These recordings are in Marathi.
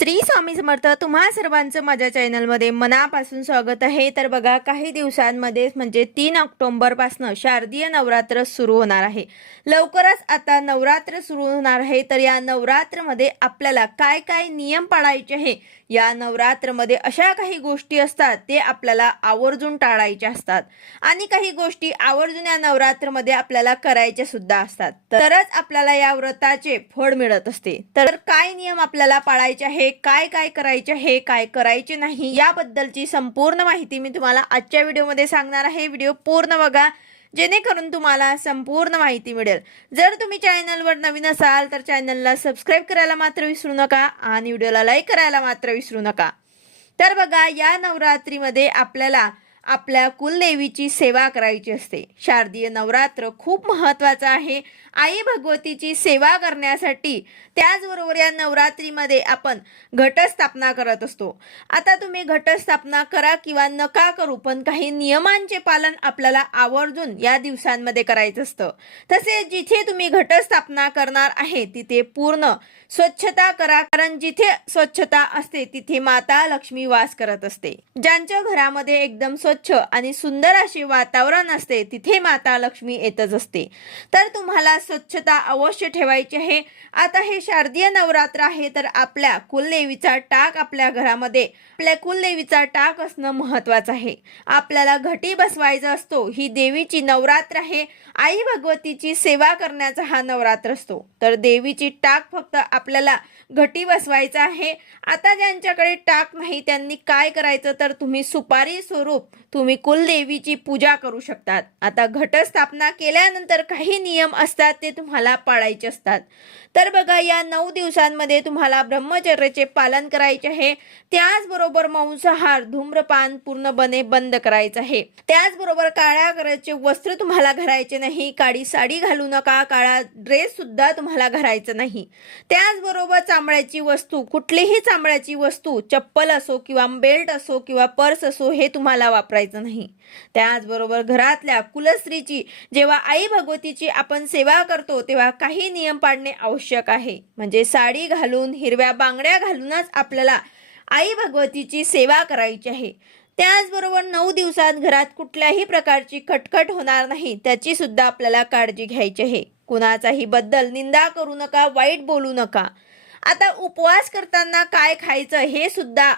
श्री स्वामी समर्थ तुम्हा सर्वांचं माझ्या चॅनलमध्ये मनापासून स्वागत आहे. तर बघा काही दिवसांमध्ये म्हणजे तीन ऑक्टोंबरपासनं शारदीय नवरात्र सुरू होणार आहे. लवकरच आता नवरात्र सुरू होणार आहे. तर या नवरात्रमध्ये आपल्याला काय काय नियम पाळायचे आहे? या नवरात्रमध्ये अशा काही गोष्टी असतात ते आपल्याला आवर्जून टाळायच्या असतात. आणि काही गोष्टी आवर्जून या नवरात्रमध्ये आपल्याला करायच्या सुद्धा असतात. तरच आपल्याला या व्रताचे फळ मिळत असते. तर काय नियम आपल्याला पाळायचे आहे? काय काय करायचे हे काय करायचे नाही याबद्दलची संपूर्ण माहिती मी तुम्हाला आजच्या व्हिडिओमध्ये सांगणार आहे. व्हिडिओ पूर्ण बघा जेणेकरून तुम्हाला संपूर्ण माहिती मिळेल. जर तुम्ही चॅनलवर नवीन असाल तर चॅनलला सबस्क्राईब करायला मात्र विसरू नका आणि व्हिडिओला लाईक करायला मात्र विसरू नका. तर बघा या नवरात्रीमध्ये आपल्याला आपल्या कुलदेवीची सेवा करायची असते. शारदीय नवरात्र खूप महत्त्वाचं आहे. आई भगवतीची सेवा करण्यासाठी त्याचबरोबर या नवरात्रीमध्ये आपण घटस्थापना करत असतो. आता तुम्ही घटस्थापना करा किंवा नका करू पण काही नियमांचे पालन आपल्याला आवर्जून या दिवसांमध्ये करायचं असतं. तसेच जिथे तुम्ही घटस्थापना करणार आहे तिथे पूर्ण स्वच्छता करा कारण जिथे स्वच्छता असते तिथे माता लक्ष्मी वास करत असते. ज्यांच्या घरामध्ये एकदम स्वच्छ स्वच्छ आणि सुंदर असे वातावरण असते तिथे माता लक्ष्मी येतच असते. तर तुम्हाला स्वच्छता अवश्य ठेवायची आहे. आता हे शारदीय नवरात्र आहे तर आपल्या कुलदेवीचा टाक आपल्या घरामध्ये. आपल्या कुलदेवीचा टाक असणं महत्वाचं आहे. आपल्याला घटी बसवायचा असतो ही देवीची नवरात्र आहे. आई भगवतीची सेवा करण्याचा हा नवरात्र असतो. तर देवीची टाक फक्त आपल्याला घटी बसवायचा आहे. आता ज्यांच्याकडे टाक नाही त्यांनी काय करायचं? तर तुम्ही सुपारी स्वरूप तुम्ही कुलदेवीची पूजा करू शकतात. आता घटस्थापना केल्यानंतर काही नियम असतात ते तुम्हाला पाळायचे असतात. तर बघा या नऊ दिवसांमध्ये तुम्हाला ब्रह्मचर्याचे पालन करायचे आहे. त्याचबरोबर मांसाहार धूम्रपान पूर्णपणे बंद करायचं आहे. त्याचबरोबर काळ्या कलरचे वस्त्र तुम्हाला घालायचे नाही. काळी साडी घालू नका. काळा ड्रेस सुद्धा तुम्हाला घालायचं नाही. त्याचबरोबर चांबड्याची वस्तू कुठलीही चांबड्याची वस्तू चप्पल असो किंवा बेल्ट असो किंवा पर्स असो हे तुम्हाला वापरायचं नाही. त्याचबरोबर घरातल्या कुलस्त्रीची जेव्हा आई भगवतीची आपण सेवा करतो तेव्हा काही नियम पाळणे आवश्यक आहे. म्हणजे साडी घालून हिरव्या बांगड्या घालूनच आपल्याला आई भगवतीची सेवा करायची आहे. त्याचबरोबर नऊ दिवसात घरात कुठल्याही प्रकारची खटखट होणार नाही त्याची सुद्धा आपल्याला काळजी घ्यायची आहे. कुणाचाही बद्दल निंदा करू नका वाईट बोलू नका. आता उपवास करताना काय खायचं हे सुद्धा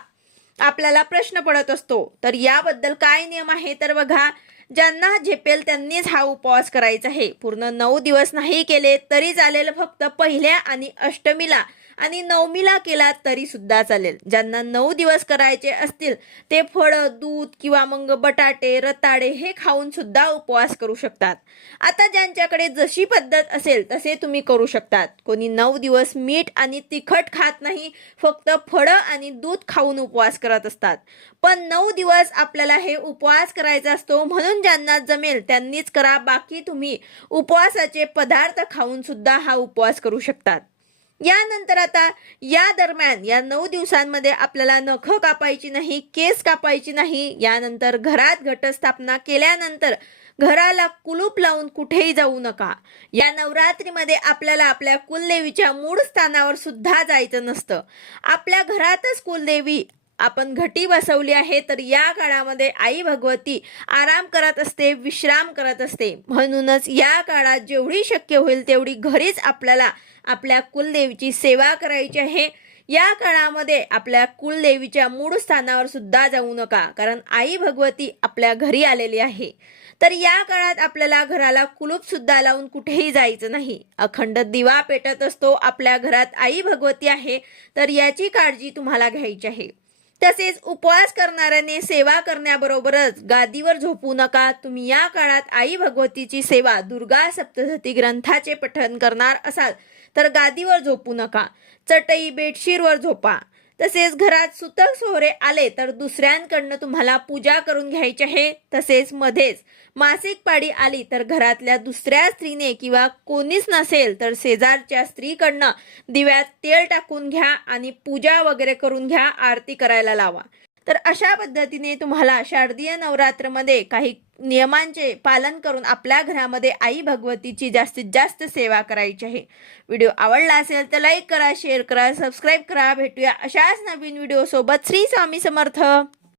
आपल्याला प्रश्न पडत असतो. तर याबद्दल काय नियम आहे? तर बघा ज्यांना झेपेल त्यांनीच हा उपवास करायचा आहे. पूर्ण नऊ दिवस नाही केले तरी चालेल फक्त पहिल्या आणि अष्टमीला. आणि नवमीला केला तरी सुद्धा चालेल. ज्यांना नऊ दिवस करायचे असतील ते फळं दूध किंवा मग बटाटे रताळे हे खाऊन सुद्धा उपवास करू शकतात. आता ज्यांच्याकडे जशी पद्धत असेल तसे तुम्ही करू शकतात. कोणी नऊ दिवस मीठ आणि तिखट खात नाही फक्त फळं आणि दूध खाऊन उपवास करत असतात. पण नऊ दिवस आपल्याला हे उपवास करायचा असतो म्हणून ज्यांना जमेल त्यांनीच करा. बाकी तुम्ही उपवासाचे पदार्थ खाऊन सुद्धा हा उपवास करू शकतात. यानंतर आता या दरम्यान या नऊ दिवसांमध्ये आपल्याला नख कापायची नाही केस कापायची नाही यानंतर घरात घटस्थापना केल्यानंतर घराला कुलूप लावून कुठेही जाऊ नका. या नवरात्रीमध्ये आपल्याला आपल्या कुलदेवीच्या मूळ स्थानावर सुद्धा जायचं नसतं. आपल्या घरातच कुलदेवी आपण घटी बसवली आहे तर या काळामध्ये आई भगवती आराम करत असते विश्राम करत असते. म्हणूनच या काळात जेवढी शक्य होईल तेवढी घरीच आपल्याला आपल्या कुलदेवीची सेवा करायची आहे. या काळामध्ये आपल्या कुलदेवीच्या मूळ स्थानावर सुद्धा जाऊ नका कारण आई भगवती आपल्या घरी आलेली आहे. तर या काळात आपल्याला घराला कुलूप सुद्धा लावून कुठेही जायचं नाही. अखंड दिवा पेटत असतो आपल्या घरात आई भगवती आहे तर याची काळजी तुम्हाला घ्यायची आहे. तसेच उपवास करणाऱ्याने सेवा करण्याबरोबरच गादीवर झोपू नका. तुम्ही या काळात आई भगवतीची सेवा दुर्गा सप्तशती ग्रंथाचे पठण करणार असाल. तर गादीवर झोपू नका. चटई बेडशीरवर झोपा. तसेच घरात सुतक सोहरे आले तर दुसऱ्यांकडनं तुम्हाला पूजा करून घ्यायची आहे. तसेच मध्येच मासिक पाळी आली तर घरातल्या दुसऱ्या स्त्रीने किंवा कोणीच नसेल तर शेजारच्या स्त्रीकडनं दिव्यात तेल टाकून घ्या आणि पूजा वगैरे करून घ्या आरती करायला लावा. तर अशा पद्धतीने तुम्हाला शारदीय नवरात्रमध्ये काही नियमांचे पालन करून आपल्या घरामध्ये आई भगवतीची जास्तीत जास्त सेवा करायची आहे. व्हिडिओ आवडला असेल तर लाईक करा शेअर करा सबस्क्राईब करा. भेटूया अशाच नवीन व्हिडिओसोबत श्री स्वामी समर्थ.